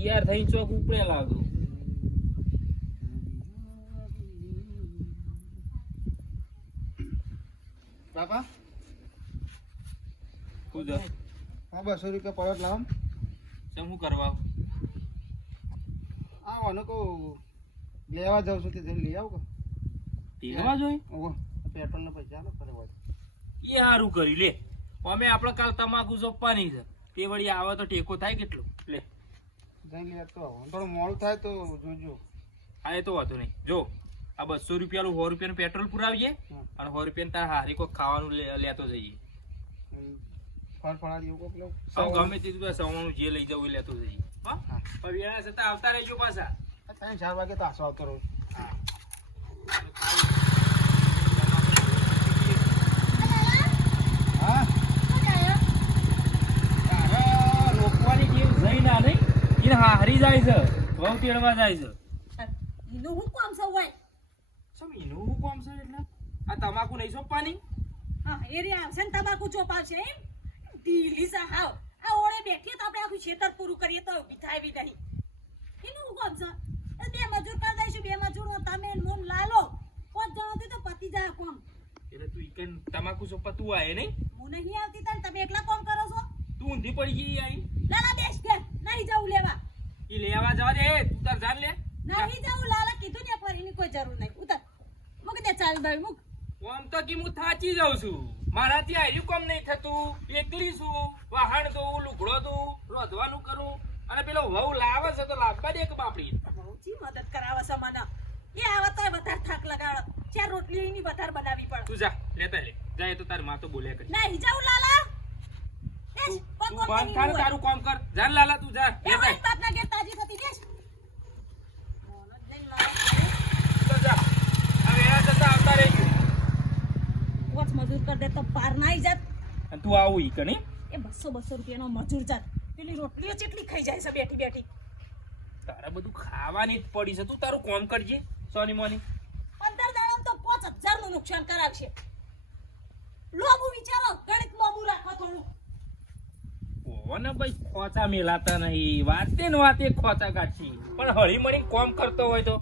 તૈયાર થઈ ચોક ઉપડે લાગુ. બાપા? કુદ હા બસો રૂપિયા પરત લાવ ચમ હું કરવા? આવવાનું વાનો કહું લેવા જાઉં છું તે લઈ આવું પીવા જોઈ ઓહો ઓહો પેટ્રોલના પૈસા ને ફરે એ સારું કરી લે. અમે આપણે કાલ તમાકુ સોંપવાની છે. તે વળી આવે તો ટેકો થાય કેટલો? લે. આવતો આવો થોડું મોડું થાય તો જોજો. હા એ તો વાંધો નહીં. જો આ બસો રૂપિયાનું સો રૂપિયાનું પેટ્રોલ પુરાવીએ. અને સો રૂપિયાનું તાર હારી કોક ખાવાનું લેતો જઈએ. ગમે તે સવારનું જે લઈ જવું લેતો જઈએ. હા. વેળા છતાં આવતા રહેજો પાછા. ત્રણ ચાર વાગે તો આવતો રહું હા તારા રોકવાની ટેવ જઈ ના નહીં હારી જાય છે. વહુ તેડવા જાય છે. એનું હું કામ છે હોય સમ એનું હું કોમ છે એટલે? આ તમાકુ નહીં સોંપવાની? હા એ રે આવશે ને તમાકુ ચોપાવશે એમ? ઢીલી સા હાવ. આ ઓળે બેઠીએ તો આપણે આખું ખેતર પૂરું કરીએ તો બી નહીં. એનું હું કામ છે? બે મજૂર કરી દઈશું બે મજૂરો તમે મોન લાલો. પાંચ જણાતી તો પતી જાય કોમ એટલે તું ઈકન તમાકુ સોપા તું આયે નહીં? હું નહીં આવતી તને તમે એકલા કોમ કરો છો? તું ઊંધી પડી ગઈ આઈ? લાલા બેસ કે નહીં જાઉં લેવા. એ લેવા જવા દે તું તાર જાન લે. નહીં જાઉં લાલા કીધું ને ફરીની કોઈ જરૂર નહીં. ઉતર. મુક દે ચાલ દઈ મુક. આમ તો કે હું થાચી જાઉં છું. મારાથી આયુ કામ નહીં થતું. એકલી છું. વાહણ દઉં લુગડો દઉં રોધવાનું કરું. અને પેલો વહુ લાવે છે તો લાવવા દે કે બાપડી. વહુજી મદદ કરાવે છે મને. એ આવે તો વધારે થાક લગાડો. ચાર રોટલી એની વધારે બનાવી પડે. તું જા લેતા લે. જાય તો તારમાં તો બોલ્યા કરી. નહીં જાઉં લાલા. કોમ કર તારું કામ કર. જાન લાલા તું જા. એ હોય બાપના ઘેર તાજી થતી બેસ. મોનો જ. નહીં મારે. તો જા આ વેળા જતા આવતા રહેજો પોચ મજૂર કરી દે તો પાર ના આઈ જાત. અને તું આવું ઈ કને એ બસો બસો રૂપિયાનો મજૂર જાત. પેલી રોટલીઓ ચેટલી ખાઈ જાય છે બેઠી બેઠી? તારે બધું ખાવાની જ પડી છે. તું તારું કોમ કરજે. સોની મોની. પંદર દાડા તો પાંચ હજારનું નુકસાન કરાવશે. લોબુ વિચારો ગણિત લોબુ રાખો થોડું. ઓને ભાઈ ખોચા મેલાતા નહીં. વાતે ને વાતે ખોચા કાઢી. પણ હળી મળી કોમ કરતો હોય તો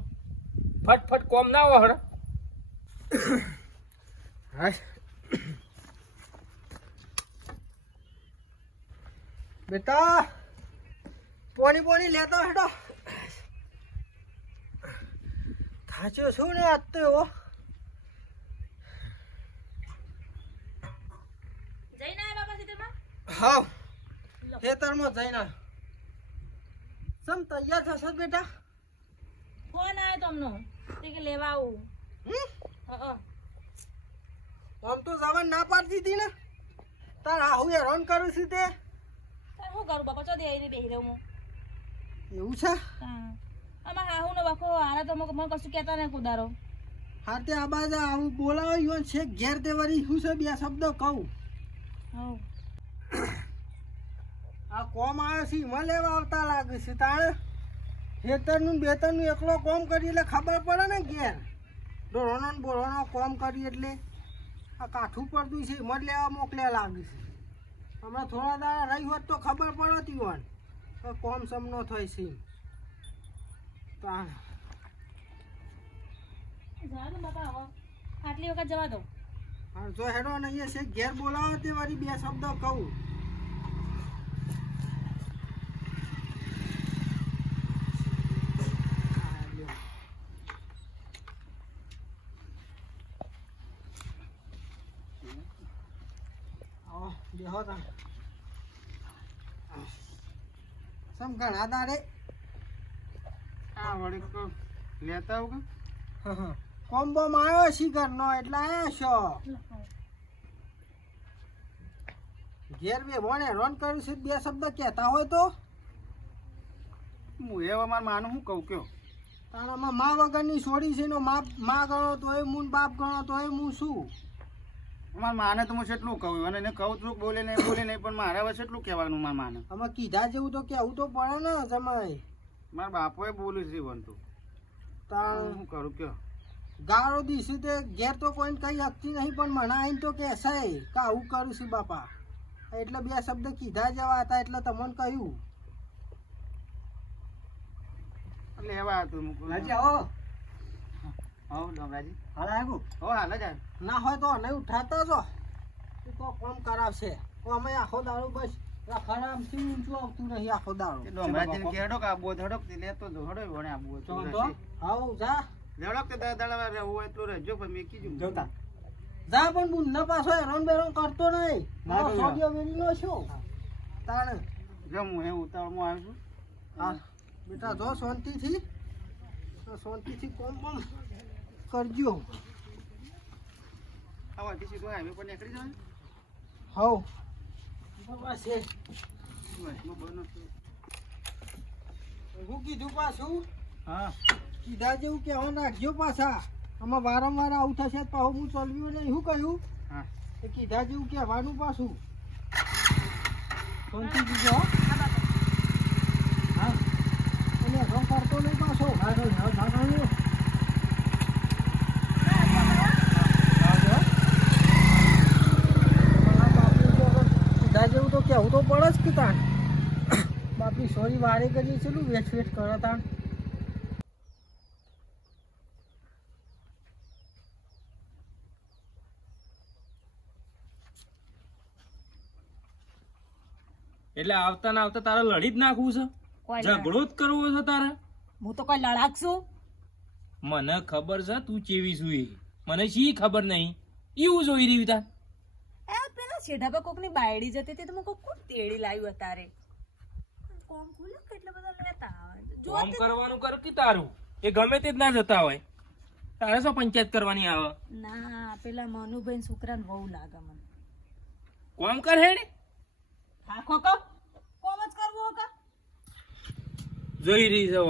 ફટફટ કોમ ના હોય હા બેટા પોણી પોણી લેતો હેડો. થાચ્યો છું ને આજ તો એવો. જઈને આવ્યા બાપા સીધેમાં હા. ખેતરમાં જઈને. સમ તૈયાર થશો બેટા? ફોન આવ્યો તમનો. તે કે લેવા આવું. હમ? હા આમ તો જવાન ના પાડતી હતી ને. તાર આવું હેરાન કરું છું તે. તાર શું કરું બાપા? ચો દે આવીને બેહી રહું હું. એવું છે? હા. આમાં હાહુ નો બાપો હારા તો મને કશું કહેતા ને કુદારો. હા તે આ બાજુ આવું બોલાવ્યો છે ઘેર તે વળી શું છે? બે શબ્દ કહું. હવ. આ કોમ આવે છે એમાં લેવા આવતા લાગે છે. તાણે ખેતરનું બેતરનું એકલો કોમ કરી એટલે ખબર પડે ને ઘેર. ડોળાનો ને કોમ કરી એટલે આ કાઠું પડતું છે એમાં લેવા મોકલ્યા લાગે છે. હમણાં થોડા દાડા રહી હોત તો ખબર પડતી હોય. તો કોમ સમનો થાય છે. તાણ. આટલી વખત જવા દો. હા જો હેડો ને અહીંયા છે ઘેર બોલાવો તે વળી બે શબ્દો કહું હા, લ્યો. આવો, બેહો તાણ. સમ ઘણા દાડે આ વળી તો લેતા આવું કોમ્બો માં આવ્યો છે ઘરનો એટલે આયા છો. ઘેર બે ભણે રોન કર્યું છે બે શબ્દ કહેતા હોય તો? હું એવા મારા માનું શું કહું કયો? તારામાં મા વગરની છોડી છે નો મા મા ગણો તો હું ને બાપ ગણો તોય હું શું? મારા માને તો હું કેટલું કહું અને એને કહું છું બોલે નહીં બોલે નહીં પણ મારા વચ્ચે એટલું કહેવાનું મારા માને. અમે કીધા જેવું તો કેવું તો પડે ને જમાઈ. મારા બાપોએ બોલ્યું છે બનતું તાણ. શું કરું કયો? ગાળો દીશું તે ઘેર તો કોઈને કઈ હકતી નહીં પણ મને આવીને તો કહેશે કે આવું કરું છું બાપા. એટલે બે શબ્દ કીધા જેવા હતા એટલે તમને કહ્યું. લેવા હતું. રાજી આવો. હો ડોમરાજી હાલ આવ્યું હો હાલ જ. ના હોય તો નહીં ઉઠાતા જો. તું તો કોમ કરાવશે. તો અમે આખો દાડો બસ. ખરાબથી ઊંચું આવતું નહીં આખો દાડો. એ ડોમરાજીને કહેડો કે આબુ હોય તો હેડો કે લેતો જો હેડો વણે આબુ હોય તો તો જા. લેવડો કે દસ દાડા રહેવું હોય તો રહેજો પણ મેં કીધું. જોતા. જા પણ બુનના પાછો હેરાન બેરાન કરતો નહીં. ના ના કર્યો. સોડિયો વેલીનો શું તાણ. જમું એ ઉતાવળમાં આવ્યું હા. બેટા જો શાંતિથી. શાંતિથી કોમ કોમ કરજો. હવ. હું કીધું પાછું? હા. કીધા જેવું કહેવા નાખજો પાછા. આમાં વારંવાર આવું થશે તો પાછું હું ચલવ્યું નહીં. શું કહ્યું? હા. એ કીધા જેવું કહેવાનું પાછું. શાંતિથી જો હો. હા. અને રંગ કરતો નહીં પાછો. હા તો હા હા હા કીધા જેવું તો કહેવું તો પડે જ કે તાણ બાપી સોરી વારે કરીએ ચેલું વેઠ વેઠ કરે તાણ. એટલે આવતા ના આવતા તારે લડી જ નાખવું છે? ઝઘડો જ કરવો છે તારે? હું તો કોઈ લડાક છું? મને ખબર છે તું ચેવી છું એ. મને શી ખબર નહીં? એવું જોઈ રહ્યું તા પેલા પર કોકની બાયડી જતી હતી તો મેં કોક તેડી લાવ્યું અત્યારે કોમ ખુલ્લું કેટલા બધા લેતા આવે? જો કોમ કરવાનું કર કે તારું? એ ગમે તે જ ના જતા હોય. તારે શું પંચાયત કરવાની આવે? ના પેલા મનુભાઈ છોકરાને બહુ લાગે મને. કોમ કર હેડે. હા ખોકો કોમ જ કરવું હો કા? જોઈ રહી છે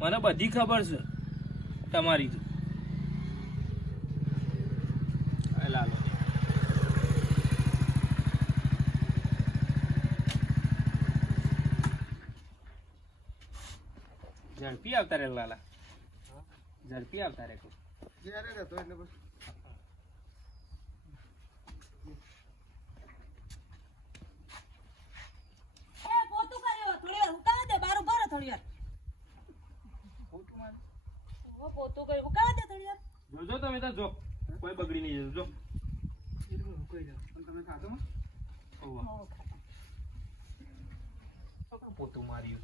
મને બધી ખબર છે તમારી તો આ લાલો. ઝડપી આવતા રે લાલા? ઝડપી આવતા રે તું? જ્યારે રહેતો એટલે બસ. એ પોતું કર્યો થોડી વાર. ઉકાવા દે બારું ભરો થોડી વાર. ઓ પોતું કર્યું. ઉકાવા દે થોડી વાર. જોજો તમે તો જો. કોઈ બગડી નહીં જતું જો. તમે ખાધો પોતું માર્યું.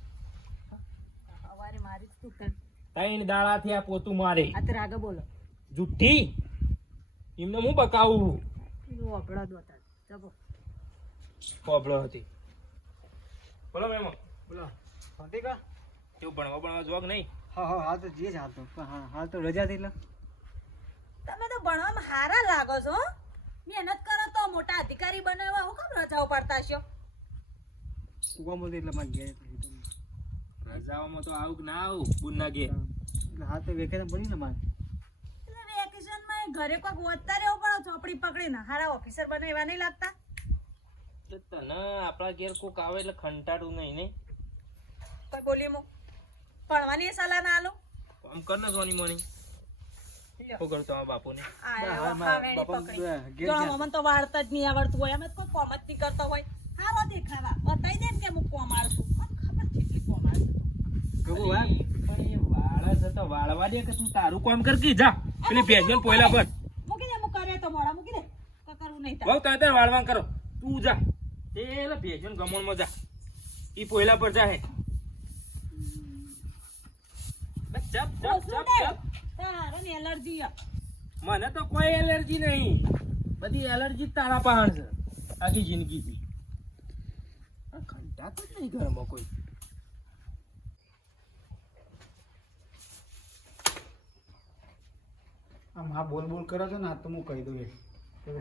સવારે મારી તું ત્રણ દાડાથી આ પોતું મારે. આ તો રાગે બોલો. જુઠ્ઠી? એમને હું બકાવું? એનું અપડા દો તાર જબો. કોબળો હતી. બોલો મેમ. બોલો. શાંતિ કા? કેવું ભણવા ભણવા જોગ નહીં? હા હા હાલ તો જે જ હાલ તો. હા હાલ તો રજા થઈ એટલે તમે તો ભણવામાં હારા લાગો છો મહેનત કરો તો મોટા અધિકારી બનાવવા હું કેમ રજાઓ પાડતા છો? શું મોદી એટલે મારે ગયા રજાઓમાં તો આવું કે ના આવું બુનના ઘેર. હા તો વેકેશન પડી ને મારે. એટલે વેકેશનમાં ઘરે કોઈક વધતા રહેવું પડે ચોપડી પકડીને. હારા ઓફિસર બનાવવા નહીં લાગતા? એટલે તને આપણા ઘેર કોક આવે એટલે ખંટાડું નહીં ને તો બોલી મો ભણવાની સલાહ ના આલો? આમ કર ને સોની મોની. શું કરતો આ બાપુને? આયા વખાવેણી પકડી. જો અમને તો વાળતા જ નહીં આવડતું હોય. અમે કોઈ કોમ જ નહીં કરતો હોય. હારો દેખાવા. બતાવી દે ને કે હું કોમ આળશું ખબર કેટલી કોમ આળશું પણ એ વાળા છે તો વાળવા દે કે તું તારું કામ કર કે? જા. પેલી ભેંસને પોયલા પર. મૂકી દે હું કરે તો મોડા. મૂકી દે. કોઈ નહીં બહુ તમે વાળવા કરો. તું જા. એ ભેંસને ગમણમાં જા. ઈ પોયલા પર જા હે. બસ ચપ ચપ ઓછું ચપ ચપ તારે એલર્જી. મને તો કોઈ એલર્જી નહીં. બધી એલર્જી તારા પહાડ છે. આખી જિંદગીથી કંટાતો જ નહીં ઘરમાં કોઈ. આમ હા બોલ બોલ કરો છો ને આ તો હું કહી દઉં એ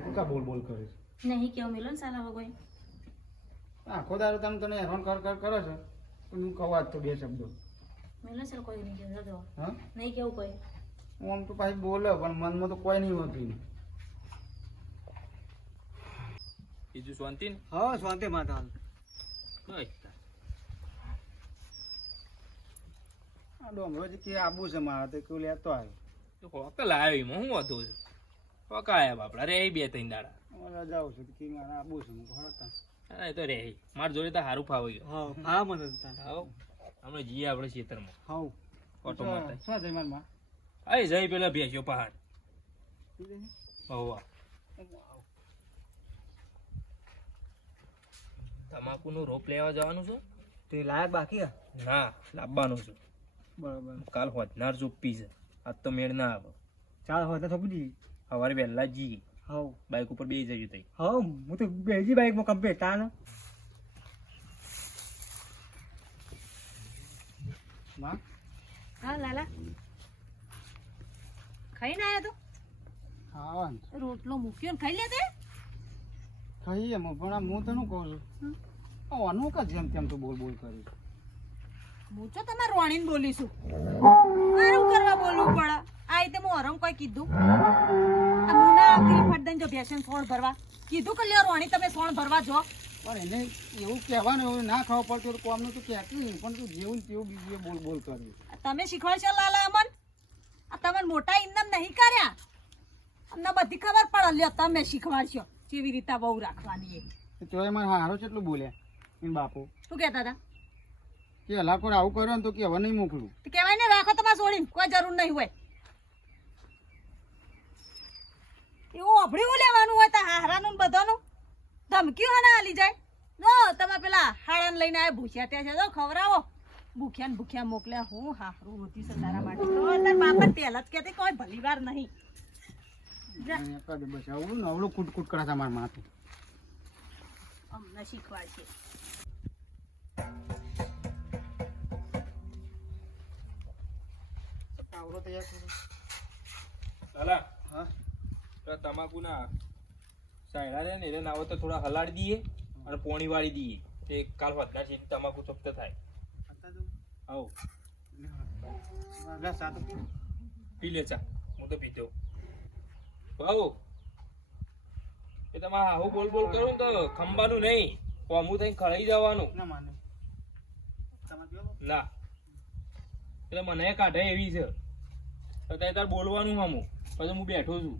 તો કા બોલ બોલ કરે છે? નહીં કેવું મિલો ને સાલા કોઈ આખો દારો તમે તને હેરાન કર કર કરો છો હું કહું આજ તો બે શબ્દો. મિલો સર કોઈ નહીં કેવું હા? નહીં કેવું કોઈ. આમ તો પાછી બોલે પણ મનમાં તો કોઈ નહીં હોતી બીજું શાંતિ ને? હા શાંતિ માતા કે આબુ છે મારા તો કેવું લેતો આવ્યો. તો હોકલ એમાં શું વાંધો છે હોકા આવ્યા બાપડા રે બે ત્રણ દાડા. જાઉં છું કે મારા આબુ છે હું ઘર એ તો રે માર જોડે તો સારું ફાવી ગયું હા હા મને આવો અમે જઈએ આપણે ખેતરમાં. માં ઓટો શું મારમાં? આઈ જઈ પેલા ભેંસ્યો પહાડ હોવા તમાકુનો રોપ લેવા જવાનું છે તે લાયક બાકી ના લાવવાનું છે બરાબર કાલ હોતનાર ચોપ્પી છે આજ તો મેળ ના આવે ચાલ હોત તો થોપી દીધી સવારે વહેલા જઈએ હવ બાઇક ઉપર બે જઈએ તઈ હવ હું તો બેજી બાઈકમાં કમ્પ્લીટ તાને માં હા લાલા ખાઈને આયા તો? ખાવાનું. રોટલો મૂક્યો ને ખાઈ લે તે? ખાઈ એમ પણ હું તને કહું છું? આનું કા જેમ તેમ તો બોલ બોલ કરી હું તો તમારે રોણીને બોલીશું. મારું કરવા બોલવું પડે? આ રીતે હું હરમ કોઈ કીધું? આ મુના આખરી દઈને જો ભેસન સોણ ભરવા. કીધું કે લ્યો રોણી તમે સોણ ભરવા જો. પણ એને એવું કહેવાનું એવું ના ખાવા પડતું કોમનું તો કહેતું નહીં પણ તું જેવું તેવું બીજું બોલ બોલ કર્યું તમે શીખવાડશો લાલા અમન? આ તમને મોટા ઇનામ નહીં કર્યા? અમને બધી ખબર પડે. લ્યો તમે શીખવાડશો કેવી રીતે બહુ રાખવાની એ. તો મને હારો કેટલું બોલ્યા એમ બાપુ. શું કહેતા હતા? કે હલાકોડ આવું કર્યો ને તો કે હવે નહીં મોકલું. તો કહેવાય ને રાખો તમારે છોડીને કોઈ જરૂર નહીં હોય. એવું અભડ્યું લેવાનું હોય તો હારાનું બધાનું? ધમકી હોય હાલી જાય? જો તમે પેલા હાડાને લઈને આવ્યા ભૂખ્યા ત્યાં છે. તો ખવડાવો. ભૂખ્યા ને ભૂખ્યા મોકલ્યા. હું હારું હોતી છે તારા માટે. તો અંદર બાપા પહેલા જ કહેતી કોઈ ભલી વાર નહીં. જા. અહીંયા બસ આવડું ને આવડું કૂટ કૂટ કરે તમારા માથે. અમને તૈયાર કરો ચાલા હા. તો તમાકુના સાયડા રે ને એને નાવો તો થોડા હલાડી દઈએ અને પોણી વાળી દઈએ. તે કાલ વધારે છે તમાકુ ચોપ્ત થાય. આવો. લે પી લે ચા. હું તો પીતો ભાઉ એ તમારે આવું બોલ બોલ કરું ને તો ખંભાનું નહીં કોમું થઈને ખડાઈ જવાનું. ના એટલે મને કાઢે એવી છે. તો ત્યાં તાર બોલવાનું હમું. પછી હું બેઠો છું.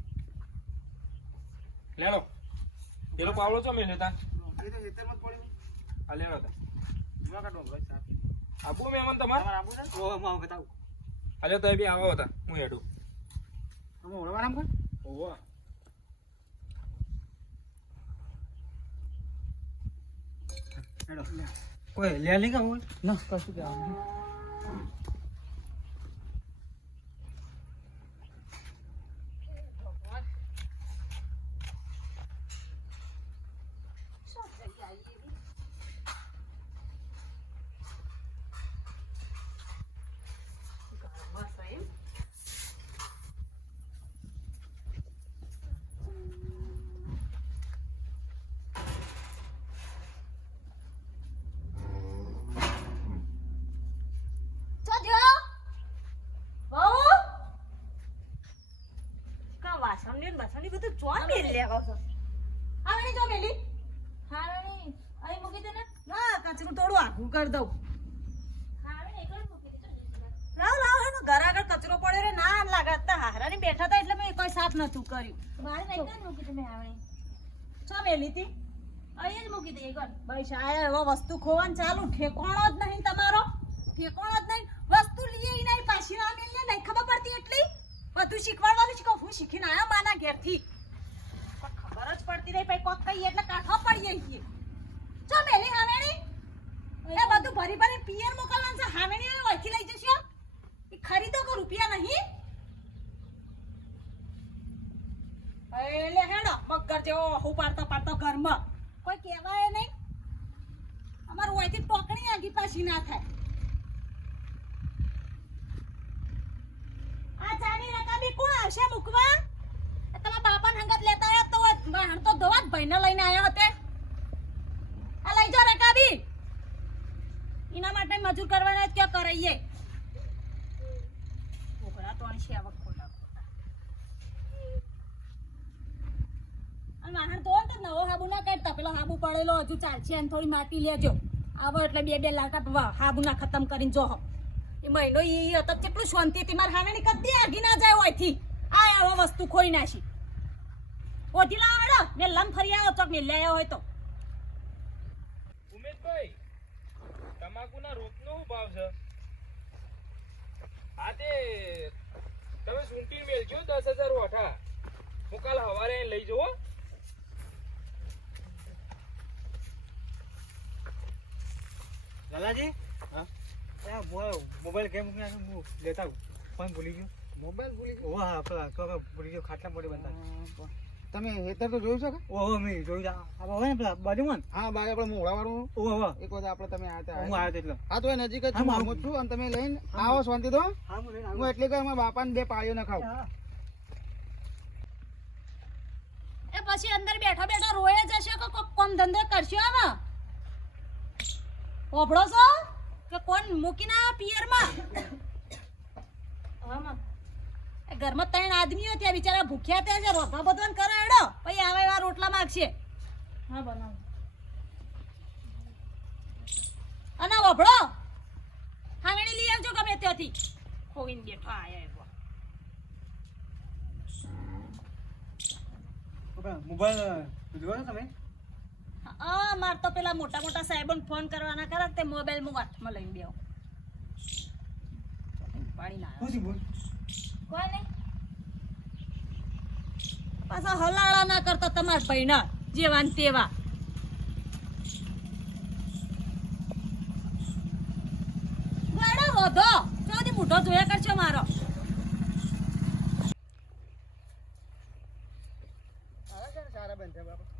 લેડો. પેલો પાવડો છો મેં લેતા લેડો તા આપો મહેમાન તમારે. તમારે આબુ ને ઓ માં બતાવું. હાલે તો બી આવો હતા હું હેડું તમે ઓળવા નામ કર? ઓવા હેડો. કોઈ લે લી કા બોલ ના કશું કહેવાનું જોજો બહુ કા વાસણ ને વાસણ ને બધું ચોન મેલ લે છો આવે જો મેલી. હારણી અહીં મૂકી દે ને. ના કચરું થોડું આઘું કરી દઉં. લાવ લાવ એનો ઘર આગળ કચરો પડ્યો રે. ના લાગે. અત્યારે હારાની બેઠા હતા એટલે મેં કોઈ સાફ નતું કર્યું. ચો મેલી તી બસ આ એવો વસ્તુ ખોવાનું ચાલુ. ઠેકોણો જ નહીં તમારો. ઠેકોણો જ નહીં. વસ્તુ લઈએ નહીં પાછી ના નહીં ખબર પડતી એટલી? બધું શીખવાડવાનું છે હું શીખીને આયા માના ઘેરથી? ખબર જ પડતી નહીં પછી કોક કહીએ એટલે કાઠો પડીએ છીએ. જો મેલી હાવેણી? એ બધું ભરી ભરી પિયર મોકલવાનું છે. હાવેણી હવે ઓળખી લઈ જશો? એ ખરીદો કો રૂપિયા નહીં? એટલે હેડો, મગર જેવો હું પાડતો પાડતો ઘરમાં. કોઈ કહેવાય નહીં. અમારું ઓયથી ટોકણી આગી પાછી ના થાય. આ ચાની રકાબી કોણ આવશે મૂકવા? તમારા બાપાને હંગત લેતા આવ્યા તો વાહણ તો ધોવા જ ભાઈને લઈને આવ્યા હતે. આ લઈ જાઓ રકાબી. એના માટે મજૂર કરવાના ક્યાં કરાઈએ? ઘોઘરા તો અણસી આવક ખોટા પેલો હાબુ પડેલો હજુ ચાલશે અને થોડી માટી લેજો. આવો એટલે બે બે લાટા હાબુ ના ખતમ કરીને જોહો એ મહિનો ઈ હતો કેટલું શાંતિથી મારે હાને કદી આગી ના જાય હોયથી. આ આવો વસ્તુ ખોઈ નાખી. ઓધી લાવો હેડો. ને લમ ફરી આવ્યો તો ને લે હોય તો. ઉમેશભાઈ તમાકુના રોપનો શું ભાવ છે? આ તે તમે સુંટી મેલજો દસ હજાર ઓઠા હું કાલ સવારે લઈ જવો લાલાજી? હા? આ મોબાઈલ કેમ હું લેતા આવું. ફોન ભૂલી ગયો. મોબાઈલ ભૂલી ગયો? ઓહો હા પેલા તો ભૂલી ગયો ખાટલા મોડે બનતા. તમે હેતર તો જોયું છે કે? ઓહો મેં જોયું છે. આ હોય ને પેલા બાજુમાં હા બાજુ આપણે મોડા વાળું ઓહો એક વખત આપણે તમે આવ્યા હું હતા આવ્યો તો એટલે. હા તો એ નજીક જ છું હું હું છું અને તમે લઈને આવો શાંતિ તો હા. હું લઈને આવું. એટલે કે મારા બાપાને બે પાળીઓ ન ખાવ એ પછી અંદર બેઠા બેઠા રોય જશે કે કોમ ધંધો કરશો આમાં ઓભળો છો? કે કોણ મૂકીને ના પિયરમાં હમ એ ઘરમાં ત્રણ આદમીઓ ત્યાં બિચારા ભૂખ્યા ત્યાં છે રોધા બધવાન કરાયડો. પછી આવે એવા રોટલા માગશે. હા બનાવ. અને વભળો. હાંગણી લઈ આવજો ગમે ત્યાંથી. ખોવીને બેઠો આયા એવો. મોબાઈલ જોયો તમે? હા માર તો પેલા મોટા મોટા સાહેબોને ફોન કરવાના કરે તે મોબાઈલ હું હાથમાં લઈને બેહો. પાણી ના બોલ? કોઈ નહીં. પાછા હલાળા ના કરતા તમારા ભાઈના જેવા ને તેવા રોધો ચોથી મોઢો જોયા કરશો મારો. સારા બાપા?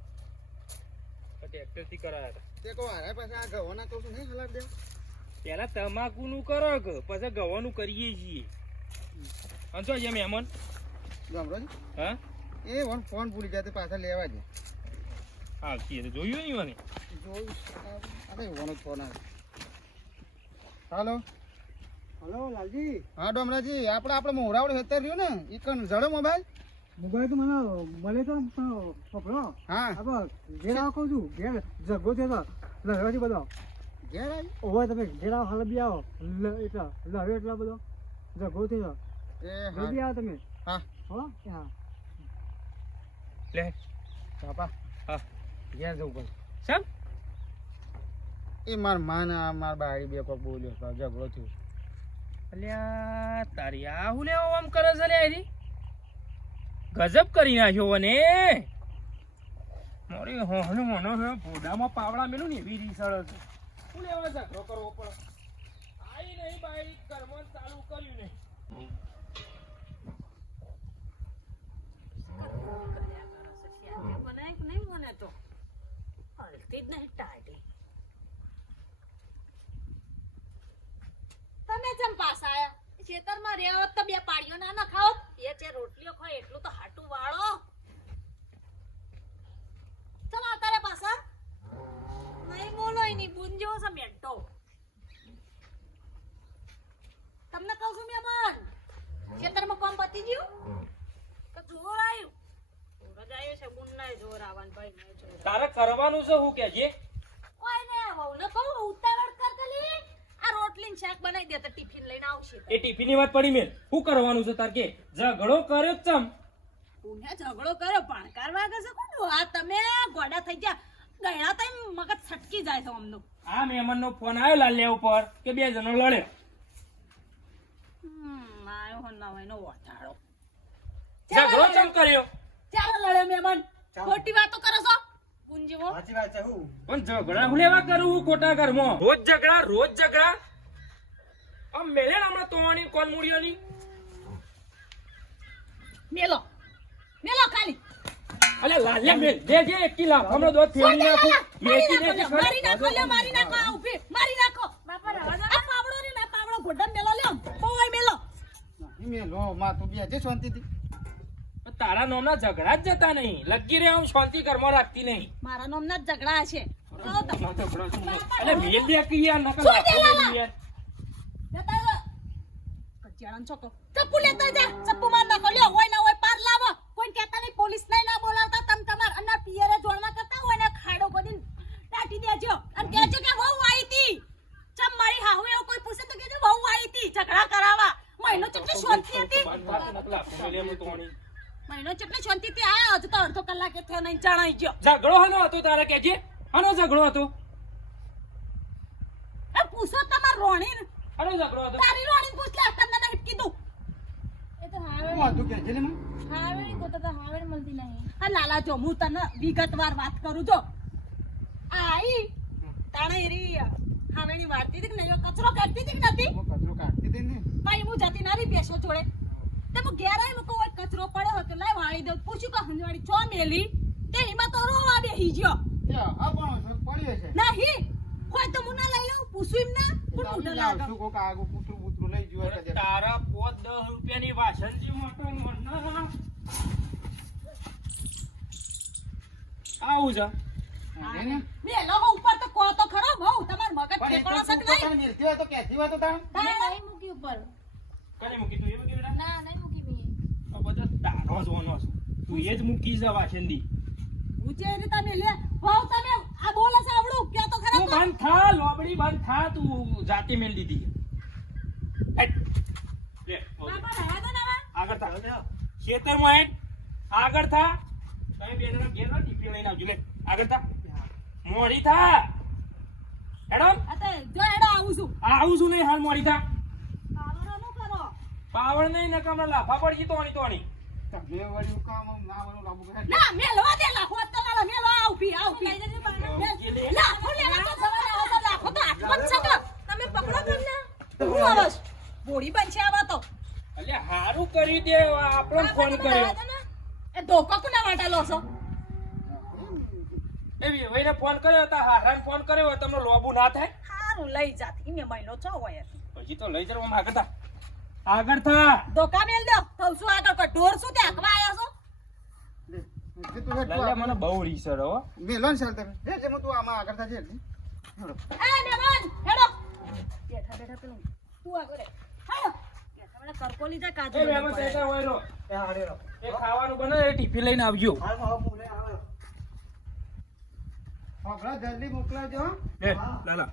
ટ્રેક્ટરથી કરાયા હતા. તે કહો હારા પાછા આ ઘઉંના કહું છું નહીં હલાદ દેવ પેલા તમાકુ નું કરો કે પછી ગવાનું કરીએ છીએ? અને જો છે મહેમાન ગમરો હા? એ વન ફોન ભૂલી જાય તે પાછા લેવા દે. કીએ તો જોયું નહીં મને. જોયું અરે વનો ફોન આવે. હાલો. હલો લાલજી. હા ડોમરાજી આપણે આપણે મોરાવડે હેતર રહ્યું ને એ કણ જડો મોબાઈલ? મોબાઈલ તો મને મળે તો પકડો હા. આપણે ઘેર આવો કહું છું ઘેર જગ્ગો છે તો લહેરવાથી બધો. ઘેર આવી ઓવે તમે ઘેર આવો હાલ બી આવો. એટલા લહેરો એટલા બધો. છે તો. એ બી આવો તમે. હા. હો હા. લે બાપા હા ઘેર જવું પડે. સમ એ માર માન માર બારી બે કોક બોલ્યો તો ઝઘડો થયો અલ્યા તારી આ હું લેવો આમ કરે છે લે એરી ગજબ કરી નાખ્યો અને મારી હોહનો હોનો ભોડામાં પાવડા મેલું ને એવી રીસળ છે. શું લેવા ઝઘડો કરવો પડે. આઈ નહીં બાઈ કર્મ ચાલુ કર્યું ને. તમે જેમ પાસા આયા ખેતરમાં રહ્યા હોત તો બે પાડીઓ ના ના ખાઓ એ જે રોટલીઓ ખાય એટલું તો હાટું વાળો ચમ આવતા રે પાછા નહીં બોલો એની બુન જેવો છે બેઠો તમને કહું છું મહેમાન ખેતરમાં કામ પતી ગયું તો જોર આવ્યું જોર જ આવ્યું છે બુન ના જોર આવવાનું ભાઈ ના જોર તારે કરવાનું છે હું કે જે કોઈ ને વહુને કહું ઉતાવળ કરતલી આ રોટલી ને શાક બનાવી દે તો ટિફિન લઈને આવશે. એ ટિફિનની વાત પડી મેલ. શું કરવાનું છે તાર કે ઝઘડો કર્યો ચમ. પુણે ઝઘડો કર્યો ભણકાર વાગે છે કોણ? આ તમે ગોડા થઈ ગયા. ગયા તો મગજ છટકી જાય છે અમનો આ મહેમાન નો ફોન આવ્યો લાલ્યા ઉપર કે બે જણો લડે. હમ આયો હો ના એનો વટાળો. ઝઘડો ચમ કર્યો? ચાલો લડે મહેમાન. ખોટી વાતો કરો છો? ગુંજવો. સાચી વાત છે હું? પણ ઝઘડા હું લેવા કરું ખોટા ઘરમાં? રોજ ઝઘડા રોજ ઝઘડા. આમ મેલે ને હમણાં તોવાની કોલ મૂળિયોની? મેલો. મેલો ખાલી. અલે લાલ્યા મેલ. દે જે એક હમણાં દોધ ફેરી નાખું. મેકી દે મારી નાખો, મારી નાખો લ્યો, મારી નાખો આ ઊભી મારી નાખો. આ પાવડો રે ને આ પાવડો ઘોડા મેલો લ્યો. બોય મેલો. મેં માં તું બે જે શાંતિથી. તારા નામના ઝઘડા જ જતા નહીં. લગી રે હું શાંતિ ઘરમાં રાખતી નહીં. મારા નામના જ ઝઘડા છે? અલે મેલ દે કે યાર. બધી યાર. જતા. કચિયાણાનો છોકરો. ચપ્પુ લેતા જા. ચપ્પુ માર નાખો. લ્યો હોય ના હોય પાર લાવો. કોઈ કહેતા નહીં પોલીસ ને ના બોલાવતા. તમ તમાર અને પિયરે જોડવા કરતા હોય ને ખાડો ખોદીને દાટી દેજો. અને કહેજો કે વહુ આવી હતી. ચમ મારી હાહુ એવું કોઈ પૂછે તો કહેજો વહુ આવી હતી. ઝઘડા કરાવવા. મહિનો ચટલી શાંતિ હતી. મહિનો કેટલી શાંતિથી આયા હજુ તો અડધો કલાકે થયો નહીં જણાઈ ગયો. ઝઘડો હનો હતો તારે કે હનો ઝઘડો હતો? એ પૂછો તમાર રોણીન. અરે ઝઘડો હતો? તારી રોણીન પૂછ લે તમને નહીં કીધું. એ તો હું હાવેડી વાંધું કે છે લે મને? હાવેડી ગોતો તો હાવેડી મળતી નહીં. આ લાલા જો હું તને વિગતવાર વાત કરું જો. આઈ તાણે હાવેણી વાળતી હતી કે નહીં? કચરો કાઢતી હતી કે નથી? હું કચરો કાઢતી હતી ને. ભાઈ હું જતી ના રહી બેસો જોડે. તે ઘેરાય મૂકો હોય કચરો પડ્યો હોય તો લાય વાળી દઉં. પૂછ્યું કે હંજવાડી છો મેલી? તે એમાં તો રોવા બેહી ગયો એ આ પણ છે, પડ્યો છે. નહીં હોય તો મુના લઈ લઉં પૂછું એમ ના પણ મોઢે લાગે? લાવશું કોક આગું પૂછું બૂતરું લઈ જુએ તારા પોત દસ રૂપિયાની વાસણજી મોટો મને. આવું જા મેલો હો ઉપર તો કહો તો ખરો બહુ તમાર મગજ કે નહીં? મેલતી હોય તો કહેતી હોય તો તાણ. મેં મૂકી ઉપર. કને મૂકી તું એ મૂકી બેટા? ના નહીં મૂકી મેં. આ બધો તારો જ છે. તું એ જ મૂકી જવા છેંદી ઉજે જે તમે લે. હો તમે આ બોલે છે આવડું. કે તો ખરા તું બંધ થા લોબડી બંધ થા તું જાતે મેલ દીધી. લે. બાપા રહેવા દો ને. આગળ થા. ખેતરમાં હેટ. આગળ થા. તમે બે જણા ઘેર ના ટીપી લઈને આવજો. લે આગળ થા. મોડી થા. હેડો. જો હેડો આવું છું. આવું છું નહીં હાલ મોડી થા. પાવડ નહીં ને કમરા લાફા પડી તોણી તોણી. તમે વળી કામ ના વળો લાબુ કરે. ના મેલવા દે લાખો તો લાલો મેલો આવ પી આવ પી એ લે. લાખો લેવા તો સવારે આવો તો લાખો તો જ છે તો તમે પકડો તમને. હું આવસ બોડી બનશે આવા તો. અલ્યા હારું કરી દે આપણો ફોન કર્યો. એ ધોકો કોના માટે લો છો? એવી વઈને ફોન કર્યો હતા હારાને ફોન કર્યો હતો તમને લોબુ ના થાય? હારું લઈ જાતી મે મહિનો છો હોય પછી તો લઈ જવા થા આગળ થા. ધોકા મેલ દો. કહું છું આગળ કોઈ ઢોર શું તે હકવા આયા છો? લે, જે તું હેઠ તું લાલ્યા આ- મને બહુ રીસર હો. મેલો ને ચાલ તમે. જે જેમાં તું આમાં આગળ થાજે એટલે. હેડો. એ મેમન હેડો. બેઠા બેઠા પેલું. તું આગળ રે. હાલો. બેઠા બેઠા કરકોલી જા કાજુ એ મેમન તે તે હોય રો. એ ખાવાનું બને એ ટિફિન લઈને આવજો. હા, જલ્દી મોકલાજો હા લાલા.